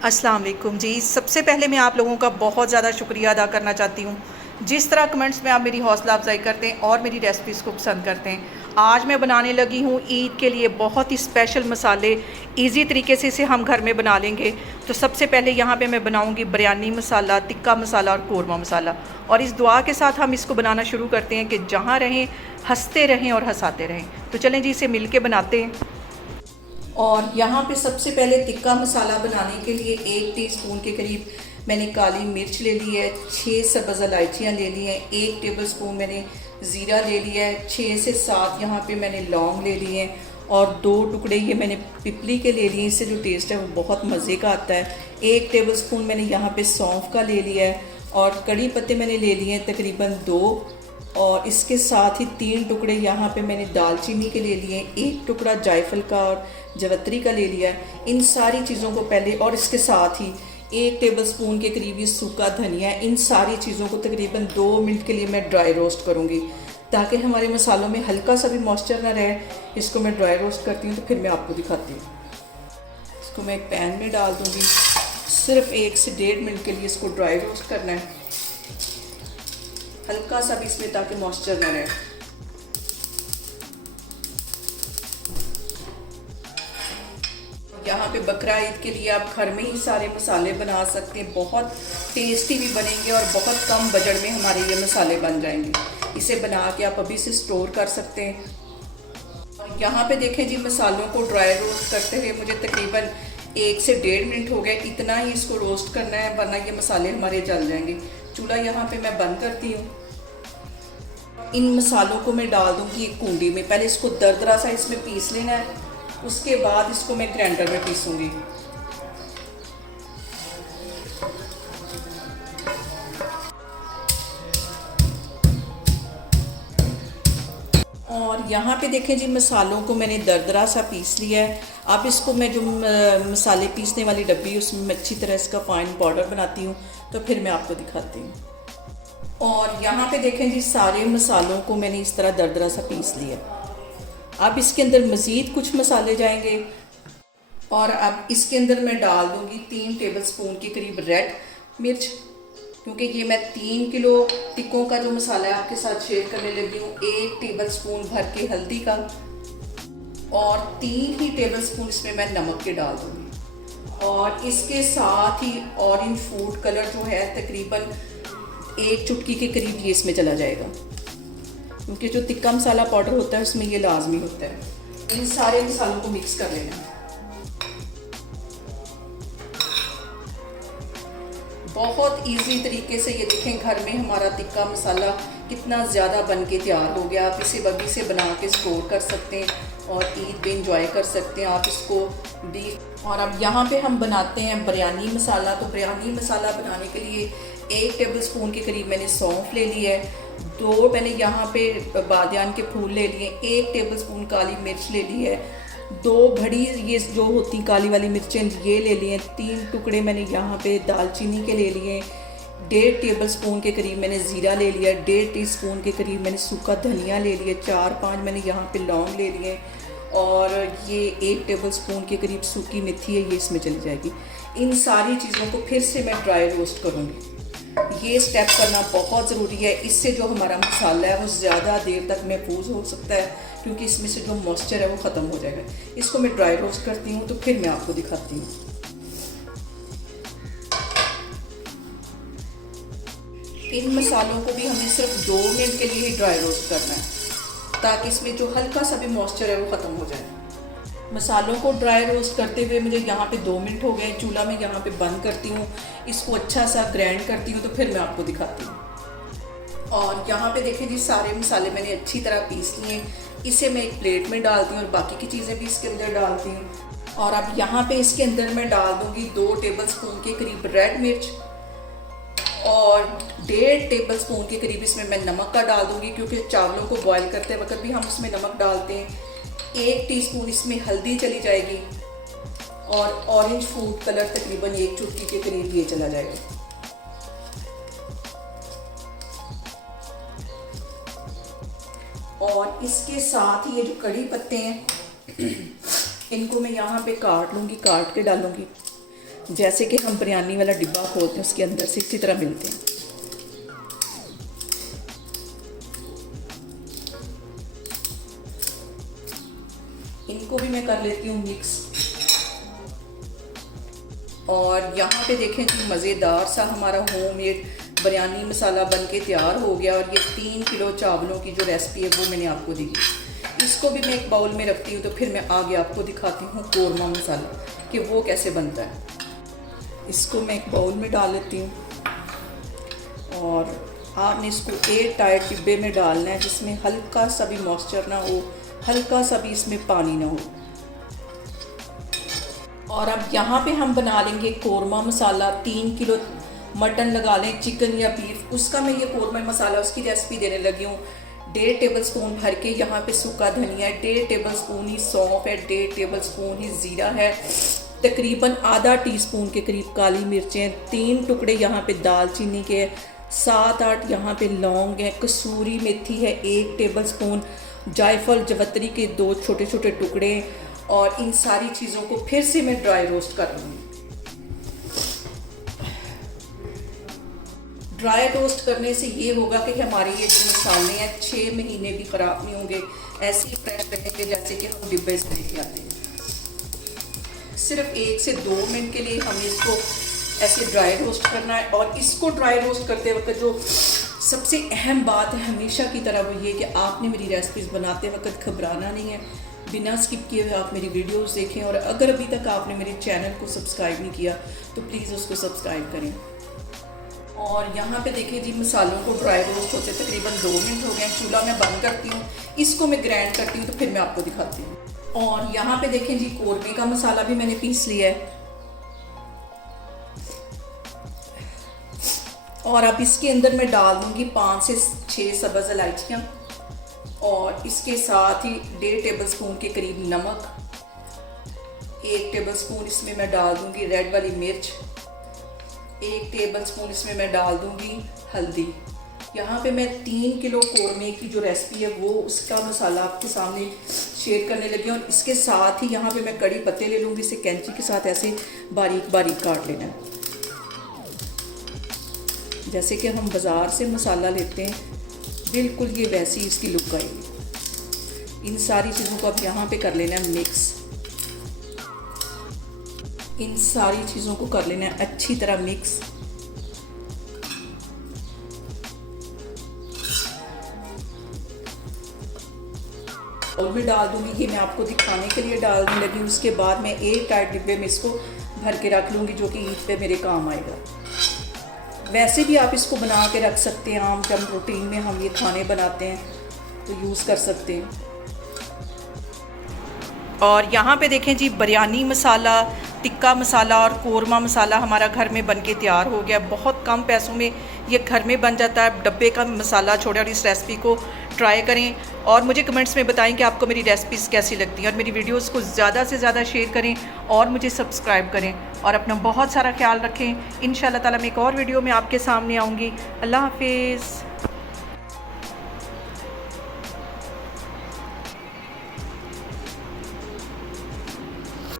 अस्सलाम वालेकुम जी। सबसे पहले मैं आप लोगों का बहुत ज़्यादा शुक्रिया अदा करना चाहती हूँ। जिस तरह कमेंट्स में आप मेरी हौसला अफजाई करते हैं और मेरी रेसिपीज़ को पसंद करते हैं। आज मैं बनाने लगी हूँ ईद के लिए बहुत ही स्पेशल मसाले, इजी तरीके से इसे हम घर में बना लेंगे। तो सबसे पहले यहाँ पे मैं बनाऊँगी बिरयानी मसाला, टिक्का मसाला और कोरमा मसाला। और इस दुआ के साथ हम इसको बनाना शुरू करते हैं कि जहाँ रहें हंसते रहें और हंसाते रहें। तो चलें जी, इसे मिल के बनाते हैं। और यहाँ पे सबसे पहले टिक्का मसाला बनाने के लिए 1 टीस्पून के करीब मैंने काली मिर्च ले ली है, 6 सब्ज़ इलायचियाँ ले ली हैं, 1 टेबलस्पून मैंने ज़ीरा ले लिया है, 6 से 7 यहाँ पे मैंने लौंग ले लिए हैं और 2 टुकड़े ये मैंने पिपली के ले लिए। इससे जो टेस्ट है वो बहुत मज़े का आता है। 1 टेबलस्पून मैंने यहाँ पे सौंफ का ले लिया है और कड़ी पत्ते मैंने ले लिए हैं तकरीबन 2। और इसके साथ ही 3 टुकड़े यहाँ पे मैंने दालचीनी के ले लिए हैं, 1 टुकड़ा जायफल का और जवत्री का ले लिया है। इन सारी चीज़ों को पहले, और इसके साथ ही 1 टेबलस्पून के करीब ये सूखा धनिया है। इन सारी चीज़ों को तकरीबन 2 मिनट के लिए मैं ड्राई रोस्ट करूँगी ताकि हमारे मसालों में हल्का सा भी मॉइस्चर ना रहे। इसको मैं ड्राई रोस्ट करती हूँ तो फिर मैं आपको दिखाती हूँ। इसको मैं एक पैन में डाल दूँगी। सिर्फ 1 से 1.5 मिनट के लिए इसको ड्राई रोस्ट करना है, हल्का सा भी इसमें, ताकि मॉइस्चर न रहे। यहाँ पे बकरा ईद के लिए आप घर में ही सारे मसाले बना सकते हैं, बहुत टेस्टी भी बनेंगे और बहुत कम बजट में हमारे ये मसाले बन जाएंगे। इसे बना के आप अभी से स्टोर कर सकते हैं। और यहाँ पे देखें जी, मसालों को ड्राई रोस्ट करते हुए मुझे तकरीबन 1 से 1.5 मिनट हो गए। इतना ही इसको रोस्ट करना है वरना ये मसाले हमारे जल जाएंगे। चूल्हा यहाँ पे मैं बंद करती हूँ। इन मसालों को मैं डाल दूँगी एक कूंडी में। पहले इसको दरदरा सा इसमें पीस लेना है, उसके बाद इसको मैं ग्राइंडर में पीसूँगी। और यहाँ पे देखें जी, मसालों को मैंने दरदरा सा पीस लिया है। अब इसको मैं जो मसाले पीसने वाली डब्बी उसमें मैं अच्छी तरह इसका फाइन पाउडर बनाती हूँ, तो फिर मैं आपको दिखाती हूँ। और यहाँ पे देखें जी, सारे मसालों को मैंने इस तरह दरदरा सा पीस लिया। अब इसके अंदर मज़ीद कुछ मसाले जाएंगे और अब इसके अंदर मैं डाल दूँगी 3 टेबलस्पून के करीब रेड मिर्च, क्योंकि ये मैं 3 किलो टिक्कों का जो मसाला है आपके साथ शेयर करने लगी हूँ। 1 टेबलस्पून भर के हल्दी का और 3 ही टेबलस्पून इसमें मैं नमक के डाल दूँगी। और इसके साथ ही ऑरेंज फूड कलर जो है तकरीबन 1 चुटकी के करीब ये इसमें चला जाएगा, क्योंकि जो टिक्का मसाला पाउडर होता है उसमें ये लाजमी होता है। इन सारे मसालों को मिक्स कर लेना है। बहुत इजी तरीके से ये देखें, घर में हमारा टिक्का मसाला कितना ज़्यादा बन के तैयार हो गया। आप इसे अभी से बना के स्टोर कर सकते हैं और ईद पे इंजॉय कर सकते हैं आप इसको भी। और अब यहाँ पे हम बनाते हैं बिरयानी मसाला। तो बिरयानी मसाला बनाने के लिए 1 टेबलस्पून के करीब मैंने सौंफ ले ली है, 2 मैंने यहाँ पे बादियान के फूल ले लिए, 1 टेबलस्पून काली मिर्च ले ली है, 2 बड़ी ये जो होती काली वाली मिर्चें ये ले लिए, 3 टुकड़े मैंने यहाँ पे दालचीनी के ले लिए, 1.5 टेबलस्पून के करीब मैंने ज़ीरा ले लिया, 1.5 टीस्पून के करीब मैंने सूखा धनिया ले लिया, 4-5 मैंने यहाँ पे लौंग ले लिए और ये 1 टेबलस्पून के करीब सूखी मेथी है, ये इसमें चली जाएगी। इन सारी चीज़ों को फिर से मैं ड्राई रोस्ट करूँगी। ये स्टेप करना बहुत ज़रूरी है, इससे जो हमारा मसाला है वो ज़्यादा देर तक महफूज हो सकता है, क्योंकि इसमें से जो मॉइस्चर है वो ख़त्म हो जाएगा। इसको मैं ड्राई रोस्ट करती हूँ तो फिर मैं आपको दिखाती हूँ। इन मसालों को भी हमें सिर्फ 2 मिनट के लिए ही ड्राई रोस्ट करना है, ताकि इसमें जो हल्का सा भी मॉइस्चर है वो ख़त्म हो जाए। मसालों को ड्राई रोस्ट करते हुए मुझे यहाँ पे 2 मिनट हो गए। चूल्हा में यहाँ पे बंद करती हूँ, इसको अच्छा सा ग्राइंड करती हूँ तो फिर मैं आपको दिखाती हूँ। और यहाँ पे देखिए जी, सारे मसाले मैंने अच्छी तरह पीस लिए। इसे मैं एक प्लेट में डालती हूँ और बाकी की चीज़ें भी इसके अंदर डालती हूँ। और अब यहाँ पे इसके अंदर मैं डाल दूँगी 2 टेबलस्पून के करीब रेड मिर्च और 1.5 टेबलस्पून के करीब इसमें मैं नमक का डाल दूँगी, क्योंकि चावलों को बॉयल करते वक्त भी हम उसमें नमक डालते हैं। 1 टीस्पून इसमें हल्दी चली जाएगी और ऑरेंज फूड कलर तकरीबन 1 चुटकी के करीब ये चला जाएगा। और इसके साथ ही ये जो कड़ी पत्ते हैं इनको मैं यहाँ पे काट लूँगी, काट के डालूँगी। जैसे कि हम बिरयानी वाला डिब्बा खोलते हैं उसके अंदर से इसी तरह मिलते हैं। इनको भी मैं कर लेती हूँ मिक्स। और यहाँ पे देखें कि मज़ेदार सा हमारा होममेड बिरयानी मसाला बन के तैयार हो गया। और ये 3 किलो चावलों की जो रेसिपी है वो मैंने आपको दी। इसको भी मैं एक बाउल में रखती हूँ, तो फिर मैं आगे आपको दिखाती हूँ कोरमा मसाला कि वो कैसे बनता है। इसको मैं एक बाउल में डाल लेती हूँ और आपने इसको एयर टाइट डिब्बे में डालना है जिसमें हल्का सा भी मॉइस्चर ना हो, हल्का सा भी इसमें पानी ना हो। और अब यहाँ पे हम बना लेंगे कोरमा मसाला। 3 किलो मटन लगा लें, चिकन या बीफ, उसका मैं ये कोरमा मसाला उसकी रेसिपी देने लगी हूँ। 1.5 टेबल स्पून भर के यहाँ पे सूखा धनिया है, 1.5 टेबल स्पून ही सौंफ है, 1.5 टेबल स्पून ही ज़ीरा है, तकरीबन आधा टीस्पून के करीब काली मिर्चें, 3 टुकड़े यहाँ पे दालचीनी के, 7-8 यहाँ पे लौंग है, कसूरी मेथी है 1 टेबल स्पून, जायफल जवतरी के 2 छोटे छोटे टुकड़े। और इन सारी चीज़ों को फिर से मैं ड्राई रोस्ट कर लूँगी। ड्राई रोस्ट करने से ये होगा कि हमारे ये जो मसाले हैं 6 महीने भी ख़राब नहीं होंगे, ऐसे ही फ्रेश रहेंगे जैसे कि हम डिब्बे से लेके आते हैं। सिर्फ 1 से 2 मिनट के लिए हमें इसको ऐसे ड्राई रोस्ट करना है। और इसको ड्राई रोस्ट करते वक्त जो सबसे अहम बात है हमेशा की तरह वो ये कि आपने मेरी रेसिपीज़ बनाते वक्त घबराना नहीं है, बिना स्किप किए हुए आप मेरी वीडियोस देखें। और अगर अभी तक आपने मेरे चैनल को सब्सक्राइब नहीं किया तो प्लीज़ उसको सब्सक्राइब करें। और यहाँ पे देखिए जी, मसालों को ड्राई रोस्ट होते तकरीबन 2 मिनट हो गए। चूल्हा मैं बंद करती हूँ, इसको मैं ग्राइंड करती हूँ तो फिर मैं आपको दिखाती हूँ। और यहाँ पे देखें जी, कोरमे का मसाला भी मैंने पीस लिया है। और अब इसके अंदर मैं डाल दूँगी 5 से 6 सब्ज़ इलायचियाँ और इसके साथ ही 1.5 टेबल स्पून के करीब नमक, 1 टेबल स्पून इसमें मैं डाल दूँगी रेड वाली मिर्च, 1 टेबल स्पून इसमें मैं डाल दूँगी हल्दी। यहाँ पे मैं 3 किलो कोरमे की जो रेसिपी है वो उसका मसाला आपके सामने शेयर करने लगी हूँ। और इसके साथ ही यहाँ पे मैं कड़ी पत्ते ले लूँगी, इसे कैंची के साथ ऐसे बारीक बारीक काट लेना है, जैसे कि हम बाज़ार से मसाला लेते हैं, बिल्कुल ये वैसी इसकी लुक आएगी। इन सारी चीज़ों को अब यहाँ पे कर लेना है मिक्स। इन सारी चीज़ों को कर लेना है अच्छी तरह मिक्स। और भी डाल दूंगी, ये मैं आपको दिखाने के लिए डालने लगी हूँ। उसके बाद मैं एयर टाइट डिब्बे में इसको भर के रख लूँगी जो कि ईद पे मेरे काम आएगा। वैसे भी आप इसको बना के रख सकते हैं, आम जब रूटीन में हम ये खाने बनाते हैं तो यूज़ कर सकते हैं। और यहाँ पे देखें जी, बिरयानी मसाला, टिक्का मसाला और कोरमा मसाला हमारा घर में बन के तैयार हो गया। बहुत कम पैसों में ये घर में बन जाता है। डब्बे का मसाला छोड़े और इस रेसिपी को ट्राई करें और मुझे कमेंट्स में बताएं कि आपको मेरी रेसिपीज़ कैसी लगती हैं। और मेरी वीडियोस को ज़्यादा से ज़्यादा शेयर करें और मुझे सब्सक्राइब करें और अपना बहुत सारा ख्याल रखें। इंशाल्लाह ताला मैं एक और वीडियो में आपके सामने आऊँगी। अल्लाह हाफिज़।